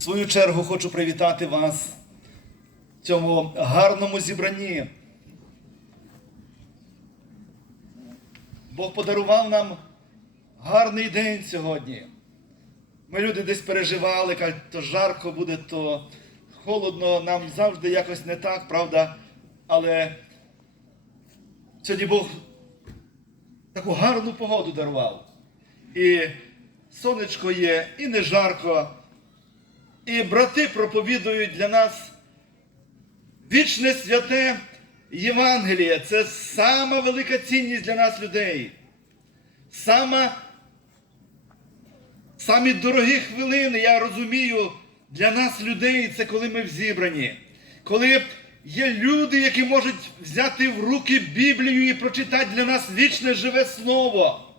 В свою чергу хочу привітати вас в цьому гарному зібранні. Бог подарував нам гарний день сьогодні. Ми люди десь переживали, кажуть, то жарко буде, то холодно, нам завжди якось не так, правда? Але сьогодні Бог таку гарну погоду дарував. І сонечко є, і не жарко. І брати проповідують для нас вічне святе Євангеліє. Це сама велика цінність для нас людей. Сама, самі дорогі хвилини, я розумію, для нас людей це коли ми в зібрані. Коли є люди, які можуть взяти в руки Біблію і прочитати для нас вічне живе слово.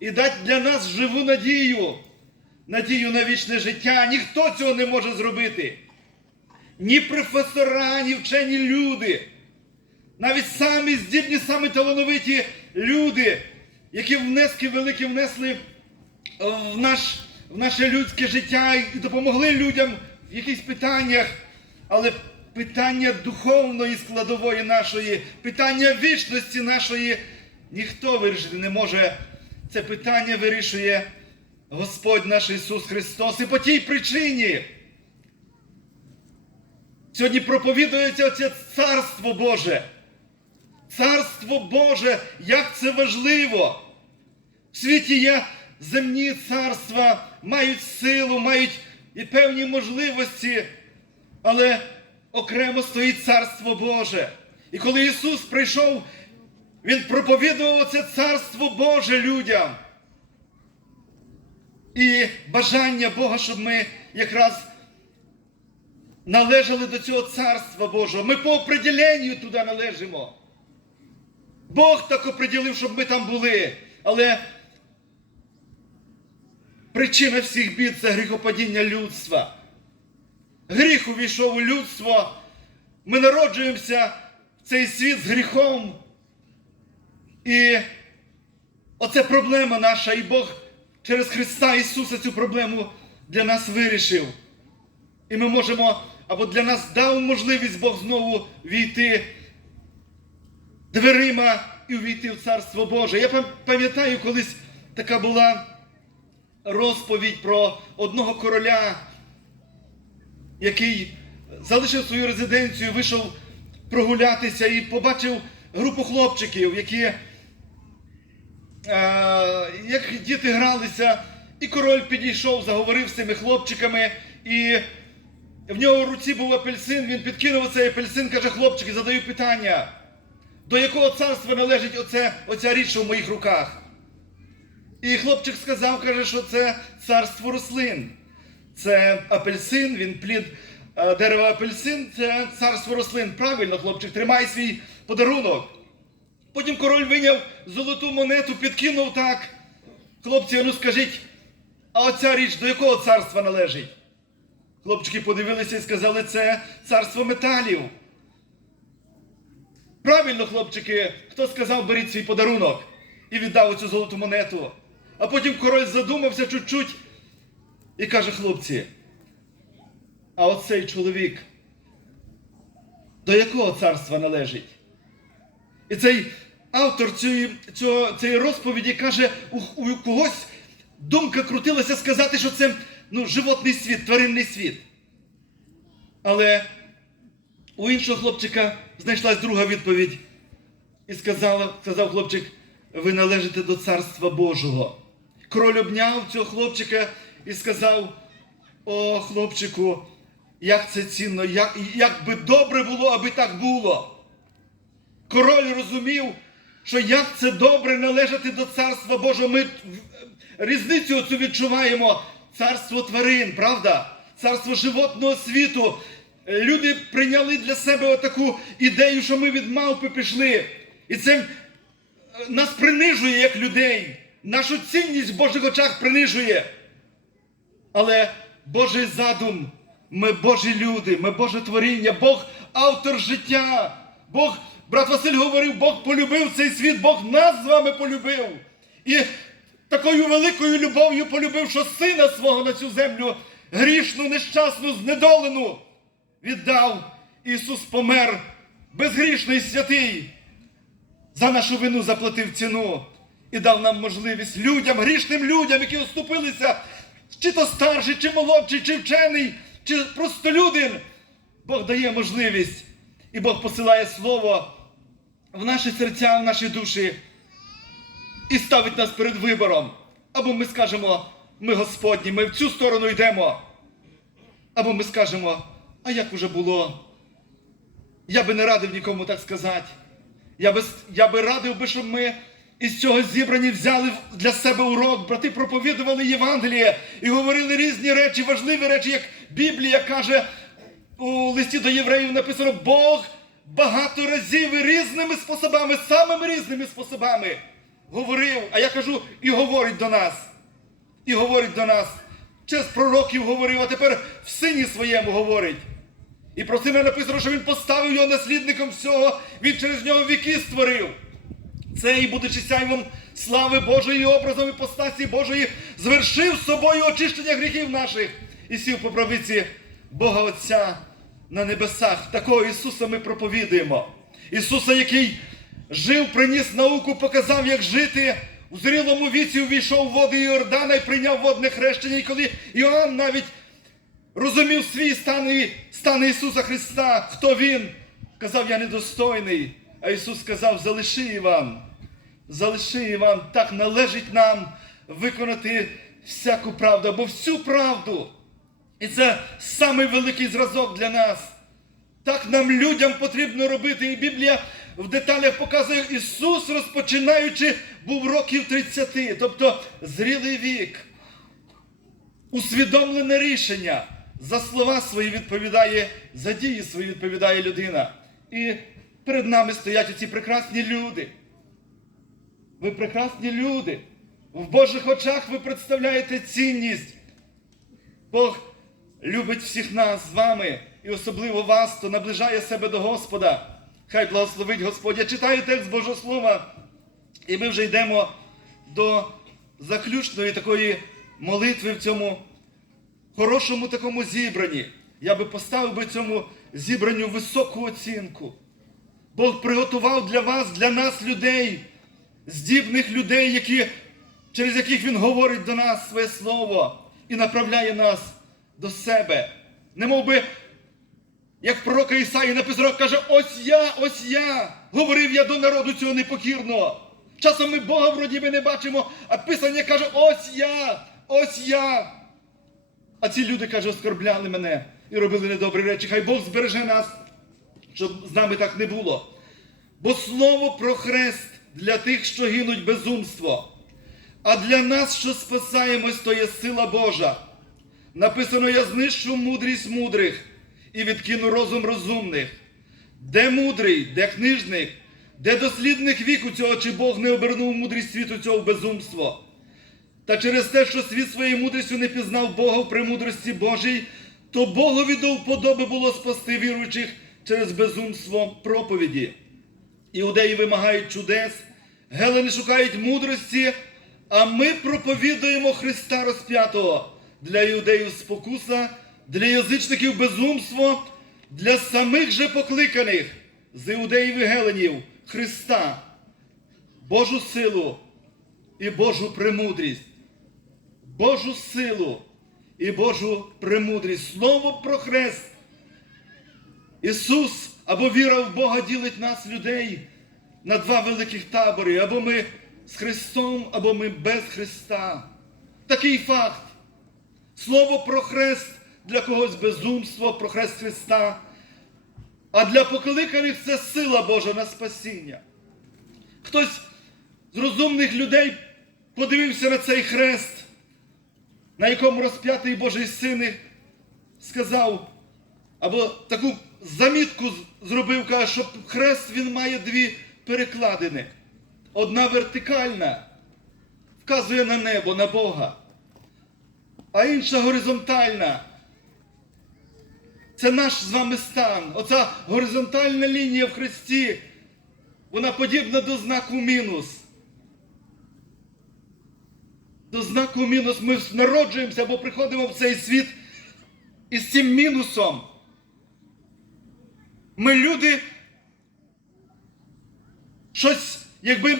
І дати для нас живу надію, надію на вічне життя. Ніхто цього не може зробити. Ні професора, ні вчені люди. Навіть самі здібні, самі талановиті люди, які внески великі внесли в, наш, в наше людське життя і допомогли людям в якихось питаннях. Але питання духовної складової нашої, питання вічності нашої ніхто вирішити не може. Це питання вирішує Господь наш Ісус Христос. І по тій причині сьогодні проповідується оце Царство Боже. Царство Боже, як це важливо. В світі є земні царства, мають силу, мають і певні можливості, але окремо стоїть Царство Боже. І коли Ісус прийшов, Він проповідував це Царство Боже людям. І бажання Бога, щоб ми якраз належали до цього Царства Божого. Ми по определенню туди належимо. Бог так оприділив, щоб ми там були. Але причина всіх бід це гріхопадіння людства. Гріх увійшов у людство. Ми народжуємося в цей світ з гріхом. І оце проблема наша, і Бог через Христа Ісуса цю проблему для нас вирішив. І ми можемо, або для нас дав можливість Бог знову війти дверима і увійти в Царство Боже. Я пам'ятаю, колись така була розповідь про одного короля, який залишив свою резиденцію, вийшов прогулятися і побачив групу хлопчиків, які, як діти гралися, і король підійшов, заговорив з цими хлопчиками, і в нього в руці був апельсин, він підкинув цей апельсин, каже, хлопчики, задаю питання. До якого царства належить оце, оця річ, що в моїх руках? І хлопчик сказав, каже, що це царство рослин. Це апельсин, він плід е, дерева апельсин, це царство рослин. Правильно, хлопчик, тримай свій подарунок. Потім король виняв золоту монету, підкинув так. Хлопці, ну скажіть, а оця річ до якого царства належить? Хлопчики подивилися і сказали, це царство металів. Правильно, хлопчики, хто сказав, беріть свій подарунок і віддав оцю золоту монету. А потім король задумався чуть-чуть і каже, хлопці, а оцей чоловік до якого царства належить? І цей автор цієї, цього, цієї розповіді каже, у, у когось думка крутилася сказати, що це ну, животний світ, тваринний світ. Але у іншого хлопчика знайшлась друга відповідь. І сказала, сказав хлопчик, ви належите до Царства Божого. Король обняв цього хлопчика і сказав: О, хлопчику, як це цінно, як, як би добре було, аби так було. Король розумів, що як це добре належати до Царства Божого. Ми різницю цю відчуваємо. Царство тварин, правда? Царство животного світу. Люди прийняли для себе таку ідею, що ми від мавпи пішли. І це е, нас принижує як людей. Нашу цінність в Божих очах принижує. Але Божий задум, ми Божі люди, ми Боже творіння, Бог автор життя. Бог, брат Василь говорив, Бог полюбив цей світ, Бог нас з вами полюбив. І такою великою любов'ю полюбив, що сина свого на цю землю грішну, нещасну, знедолену віддав. Ісус помер безгрішний святий. За нашу вину заплатив ціну і дав нам можливість людям, грішним людям, які оступилися, чи то старший, чи молодший, чи вчений, чи простолюдин. Бог дає можливість, і Бог посилає слово в наші серця, в наші душі і ставить нас перед вибором. Або ми скажемо, ми Господні, ми в цю сторону йдемо. Або ми скажемо, а як уже було? Я би не радив нікому так сказати. Я би, я би радив би, щоб ми із цього зібрані взяли для себе урок, брати проповідували Євангеліє і говорили різні речі, важливі речі, як Біблія каже у листі до євреїв написано, Бог багато разів і різними способами, самими різними способами говорив, а я кажу, і говорить до нас. І говорить до нас. Через пророків говорив, а тепер в сині своєму говорить. І про сина написано, що він поставив його наслідником всього, він через нього віки створив. Це і будучи сяйвом слави Божої, образом і іпостасі Божої, звершив собою очищення гріхів наших і сів по правиці Бога Отця на небесах. Такого Ісуса ми проповідуємо. Ісуса, який жив, приніс науку, показав, як жити. У зрілому віці увійшов в води Йордана і прийняв водне хрещення. І коли Іоанн навіть розумів свій стан, і стан Ісуса Христа, хто Він, казав, я недостойний. А Ісус сказав, залиши Іван, залиши Іван, так належить нам виконати всяку правду, або всю правду. І це самий великий зразок для нас. Так нам людям потрібно робити. І Біблія в деталях показує, Ісус, розпочинаючи, був років 30, тобто зрілий вік, усвідомлене рішення. За слова свої відповідає, за дії свої відповідає людина. І перед нами стоять оці прекрасні люди. Ви прекрасні люди. В Божих очах ви представляєте цінність. Бог любить всіх нас з вами, і особливо вас, хто наближає себе до Господа. Хай благословить Господь. Я читаю текст Божого Слова, і ми вже йдемо до заключної такої молитви в цьому хорошому такому зібранні. Я би поставив би цьому зібранню високу оцінку. Бог приготував для вас, для нас людей, здібних людей, які, через яких Він говорить до нас своє слово і направляє нас до себе. Не би, як пророка Ісаї написано, каже, ось я, ось я, говорив я до народу цього непокірного. Часом ми Бога вроді би не бачимо, а Писання каже, ось я, ось я. А ці люди, каже, оскорбляли мене і робили недобрі речі. Хай Бог збереже нас, щоб з нами так не було. Бо слово про хрест для тих, що гинуть безумство, а для нас, що спасаємось, то є сила Божа. Написано: я знищу мудрість мудрих і відкину розум розумних. Де мудрий, де книжник, де дослідник віку цього, чи Бог не обернув мудрість світу цього в безумство? Та через те, що світ своєю мудрістю не пізнав Бога в премудрості Божій, то Богові до вподоби було спасти віруючих через безумство проповіді. Іудеї вимагають чудес, гелени шукають мудрості, а ми проповідуємо Христа розп'ятого для іудеїв спокуса, для язичників безумство, для самих же покликаних з іудеїв і геленів Христа, Божу силу і Божу премудрість. Божу силу і Божу премудрість. Слово про хрест. Ісус або віра в Бога ділить нас, людей, на два великих табори. Або ми з Христом, або ми без Христа. Такий факт. Слово про хрест для когось безумство, про хрест Христа. А для покликаних це сила Божа на спасіння. Хтось з розумних людей подивився на цей хрест, на якому розп'ятий Божий син сказав, або таку замітку зробив, каже, що хрест він має дві перекладини. Одна вертикальна, вказує на небо, на Бога, а інша горизонтальна. Це наш з вами стан. Оця горизонтальна лінія в Христі, вона подібна до знаку мінус. До знаку мінус ми народжуємося або приходимо в цей світ із цим мінусом. Ми люди щось, якби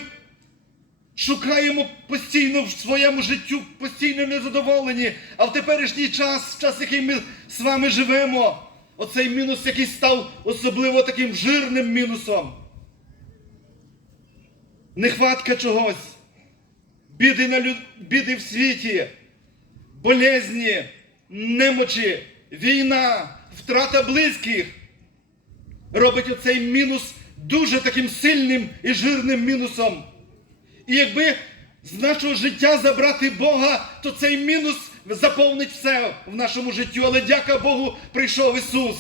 шукаємо постійно в своєму життю, постійно незадоволені. А в теперішній час, час, який ми з вами живемо, оцей мінус, який став особливо таким жирним мінусом. Нехватка чогось, біди, на люд... біди в світі, болезні, немочі, війна, втрата близьких робить оцей мінус дуже таким сильним і жирним мінусом. І якби з нашого життя забрати Бога, то цей мінус заповнить все в нашому житті. Але дяка Богу, прийшов Ісус.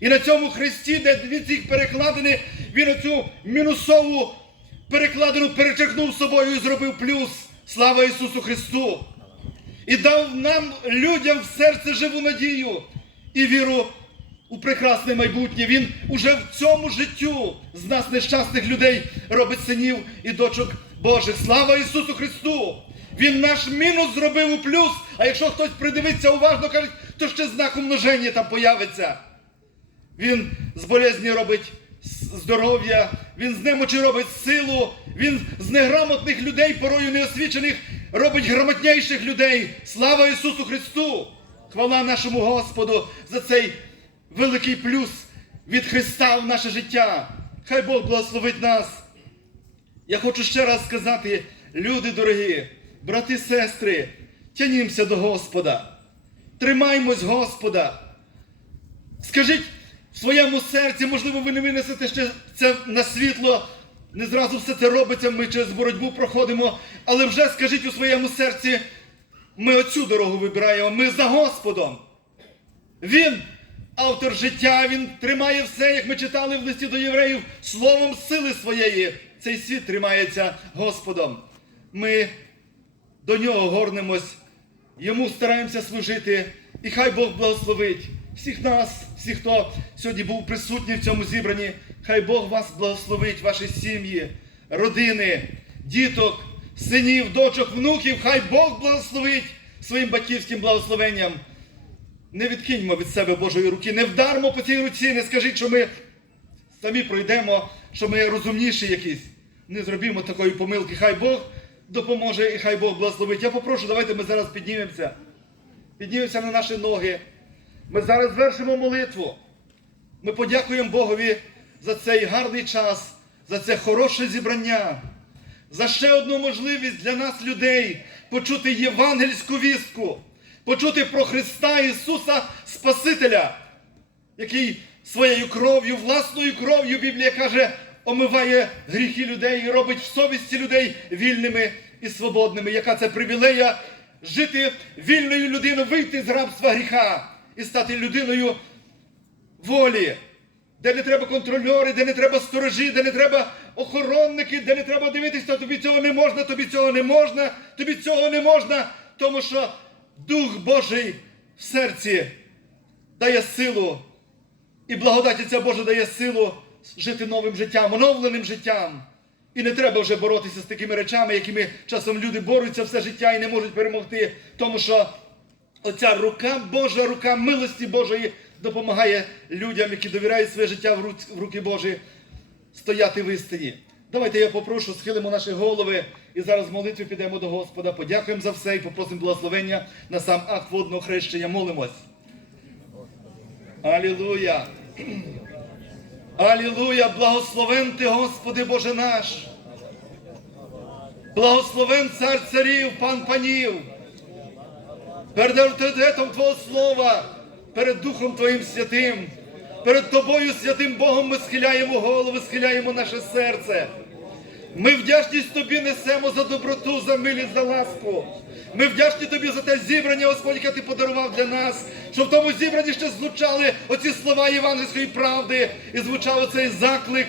І на цьому хресті, де дві цих перекладини, Він оцю мінусову перекладину перечеркнув собою і зробив плюс. Слава Ісусу Христу! І дав нам, людям в серце живу надію і віру у прекрасне майбутнє. Він уже в цьому життю з нас, нещасних людей, робить синів і дочок Божих. Слава Ісусу Христу! Він наш мінус зробив у плюс. А якщо хтось придивиться уважно, каже, то ще знак умноження там появиться. Він з болезні робить здоров'я, він з немочі робить силу, він з неграмотних людей, порою неосвічених, робить грамотніших людей. Слава Ісусу Христу! Хвала нашому Господу за цей великий плюс від Христа в наше життя. Хай Бог благословить нас. Я хочу ще раз сказати, люди дорогі, брати, сестри, тянімося до Господа, тримаймось Господа. Скажіть в своєму серці, можливо, ви не винесете ще це на світло. Не зразу все це робиться, ми через боротьбу проходимо. Але вже скажіть у своєму серці, ми оцю дорогу вибираємо, ми за Господом. Він автор життя, він тримає все, як ми читали в листі до євреїв, словом сили своєї. Цей світ тримається Господом. Ми до нього горнемось, йому стараємося служити, і хай Бог благословить всіх нас, всіх, хто сьогодні був присутній в цьому зібранні. Хай Бог вас благословить, ваші сім'ї, родини, діток, синів, дочок, внуків. Хай Бог благословить своїм батьківським благословенням. Не відкиньмо від себе Божої руки, не вдармо по цій руці, не скажіть, що ми самі пройдемо, що ми розумніші якісь. Не зробімо такої помилки. Хай Бог допоможе і хай Бог благословить. Я попрошу, давайте ми зараз піднімемося. Піднімемося на наші ноги. Ми зараз звершимо молитву. Ми подякуємо Богові за цей гарний час, за це хороше зібрання, за ще одну можливість для нас, людей, почути євангельську вістку, почути про Христа Ісуса Спасителя, який своєю кров'ю, власною кров'ю, Біблія каже, омиває гріхи людей і робить в совісті людей вільними і свободними. Яка це привілея жити вільною людиною, вийти з рабства гріха і стати людиною волі, де не треба контрольори, де не треба сторожі, де не треба охоронники, де не треба дивитися, тобі цього не можна, тобі цього не можна, тобі цього не можна, тому що Дух Божий в серці дає силу, і благодаті ця Божа дає силу жити новим життям, оновленим життям. І не треба вже боротися з такими речами, якими часом люди борються все життя і не можуть перемогти, тому що оця рука Божа, рука милості Божої допомагає людям, які довіряють своє життя в руки Божі, стояти в істині. Давайте я попрошу, схилимо наші голови і зараз в молитві підемо до Господа. Подякуємо за все і попросимо благословення на сам акт водного хрещення. Молимось. Алілуя! Алілуя! Благословен ти, Господи Боже наш! Благословен цар царів, пан панів! Перед авторитетом Твого Слова, перед Духом Твоїм святим, перед Тобою, святим Богом, ми схиляємо голову, схиляємо наше серце. Ми вдячність Тобі несемо за доброту, за милість, за ласку. Ми вдячні Тобі за те зібрання, Господь, яке Ти подарував для нас, щоб в тому зібранні ще звучали оці слова євангельської правди і звучав оцей заклик.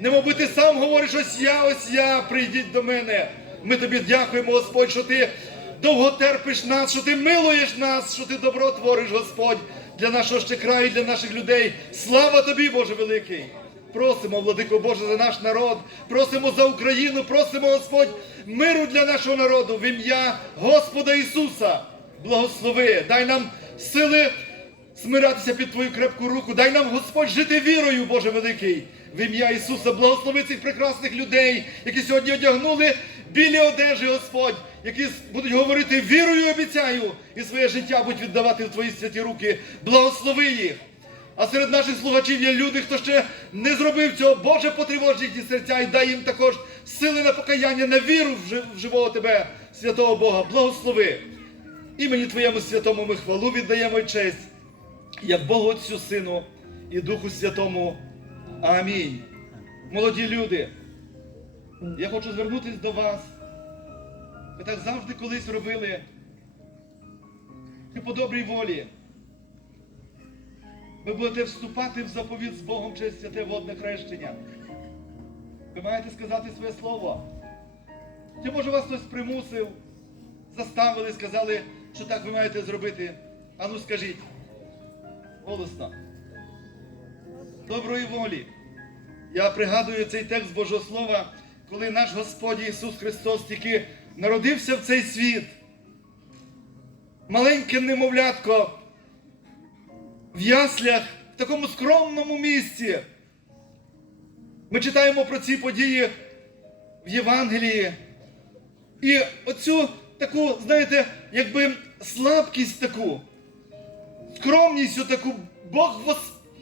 Немоби ти сам говориш, ось я, ось я, прийдіть до мене. Ми тобі дякуємо, Господь, що ти довго терпиш нас, що ти милуєш нас, що ти добро твориш, Господь, для нашого ще краю, для наших людей. Слава тобі, Боже великий! Просимо, владико Боже, за наш народ, просимо за Україну, просимо, Господь, миру для нашого народу в ім'я Господа Ісуса. Благослови, дай нам сили смиратися під Твою крепку руку. Дай нам, Господь, жити вірою, Боже великий. В ім'я Ісуса, благослови цих прекрасних людей, які сьогодні одягнули білі одежі, Господь, які будуть говорити вірою обіцяю, і своє життя будуть віддавати в Твої святі руки. Благослови їх. А серед наших слухачів є люди, хто ще не зробив цього. Боже, потривож їхні серця і дай їм також сили на покаяння, на віру в жи- в живого Тебе, святого Бога. Благослови. Імені Твоєму святому ми хвалу віддаємо честь, як Богу Отцю Сину і Духу Святому. Амінь. Молоді люди, я хочу звернутися до вас. Ви так завжди колись робили. І по добрій волі. Ви будете вступати в заповіт з Богом через святе водне хрещення. Ви маєте сказати своє слово. Чи може вас хтось примусив, заставили, сказали, що так ви маєте зробити? Ану скажіть. Голосно. Доброї волі. Я пригадую цей текст Божого Слова, коли наш Господь Ісус Христос тільки народився в цей світ. Маленьке немовлятко в яслях, в такому скромному місці. Ми читаємо про ці події в Євангелії. І оцю таку, знаєте, якби слабкість таку, скромність таку, Бог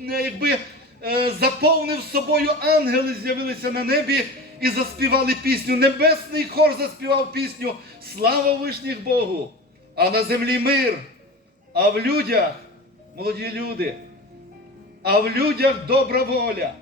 е, якби е, заповнив собою ангели, з'явилися на небі і заспівали пісню. Небесний хор заспівав пісню Слава вишніх Богу! А на землі мир, а в людях, молоді люди, а в людях добра воля.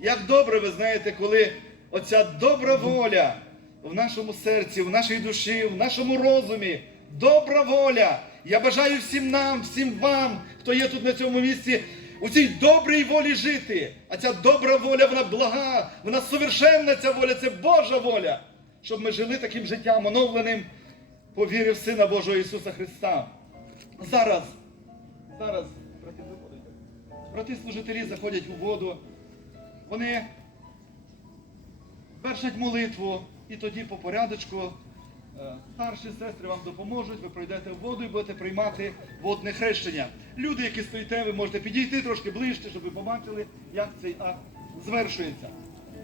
Як добре, ви знаєте, коли оця добра воля в нашому серці, в нашій душі, в нашому розумі, добра воля. Я бажаю всім нам, всім вам, хто є тут на цьому місці, у цій добрій волі жити. А ця добра воля, вона блага, вона совершенна ця воля, це Божа воля, щоб ми жили таким життям оновленим по вірі в Сина Божого Ісуса Христа. Зараз, зараз, брати, виходите. брати служителі заходять у воду, вони вершать молитву, і тоді по порядочку е, старші сестри вам допоможуть, ви пройдете в воду і будете приймати водне хрещення. Люди, які стоїте, ви можете підійти трошки ближче, щоб ви побачили, як цей акт звершується.